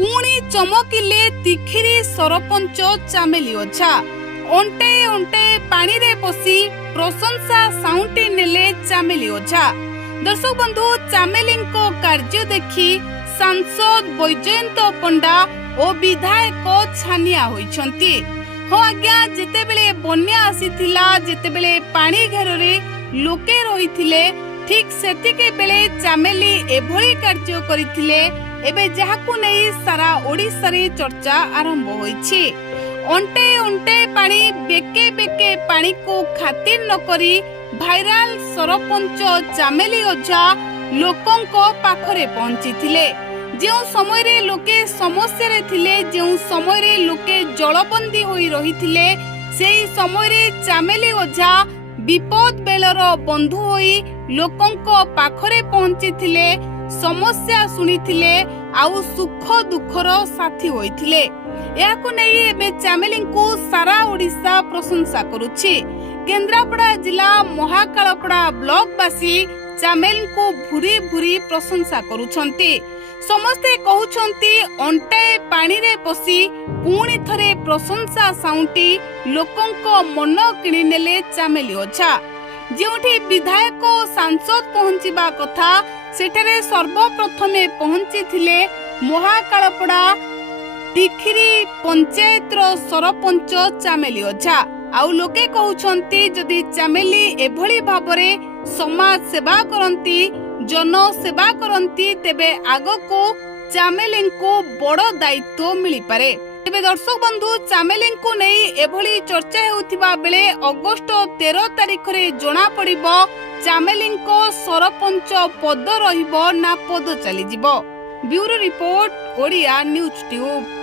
पुणी चमकिले तिखिरी सरपंच चामेली ओझा। अंटे अंटे पानी रे पसी प्रशंसा साउंटी नेले चामेली ओझा। दर्शक बंधु, चामेली कार्य देखि सांसद बैजयंत पंडा और विधायक छानिया होइछंती। हो आज्ञा, जेतेबेले बन्या आसीथिला, जेतेबेले पानी घेरे लोके रहिथिले, ठीक सेतिके बेले चामेली एभली कार्य करिथिले। एबे जाहाकु नै सारा ओडिसा रे चर्चा आरंभ होइछि। अंटे अंटे पानी, बेके बेके पानी को खातिर न करी भाइराल सरपंच चामेली ओझा लोकंको पाखरे पहुंचीथिले। जो समय रे लोके समस्या रे थिले, जो समय रे लोके जलबंदी होई रहिथिले, सेही समय रे चामेली ओझा विपद बेलर बंधु होई लोकंको पाखरे पहुंचीथिले, समस्या सुनिथिले, आउ सुख दुखर साथी होइथिले। याकु नै एबे चामेली को सारा ओडिसा प्रशंसा करुछि। केन्द्रापड़ा जिला महाकालपड़ा ब्लॉकवासी चामेली को भूरी भूरी प्रशंसा करुछंती। समस्ते कहउछंती अंटे पानी रे पसी पुणी थरे प्रशंसा साउंटी लोकंको मन किणी नेले चामेली ओझा। जेउठी विधायक सांसद पहुंचीबा कथा, सेठारे सर्वप्रथमे पहुंची थिले महाकालपड़ा तिखिरी पंचायत रो सरपंच चामेली ओझा। आउ लोके कहउछंती जदि चामेली एभली भाबरे समाज सेवा करंती, जन सेवा करंती, तेबे आगो को चामेली को बड़ दायित्व मिली पारे। तेबे दर्शक बंधु, चामेली को नै एभली चर्चा हेउथिबा बेले अगस्त 13 तारिख रे जणा पड़िबो चामेली को सरपंच पद रहिबो ना पद चली जिवो। Bureau report, Odia news tube.